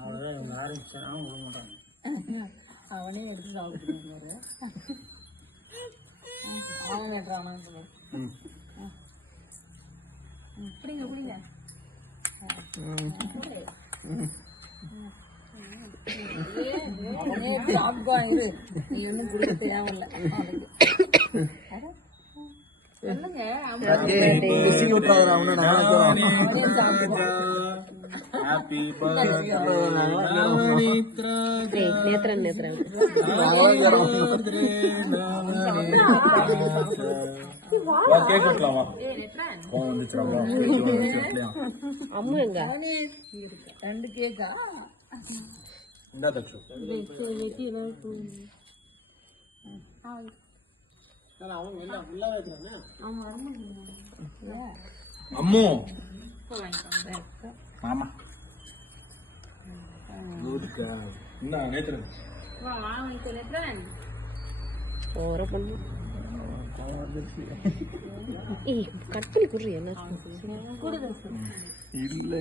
அவ்வளோதான் ஆரம்பிச்சாலும் விட மாட்டாங்க. அவனே எடுத்து சாப்பிட்டுருவாரு. அவனே வெட்டுறான் புரியுங்க புரியுங்க. சாப்பிடுவான் இரு, நீ ஒன்றும் குடிக்க தேவையில்ல. சொல்லுங்க ரெண்டு கேக்கா அம்மு மாமா என்ன நேத்திரன் ஓர பண்ணு கட் பண்ணி குடுறீ என்ன இல்ல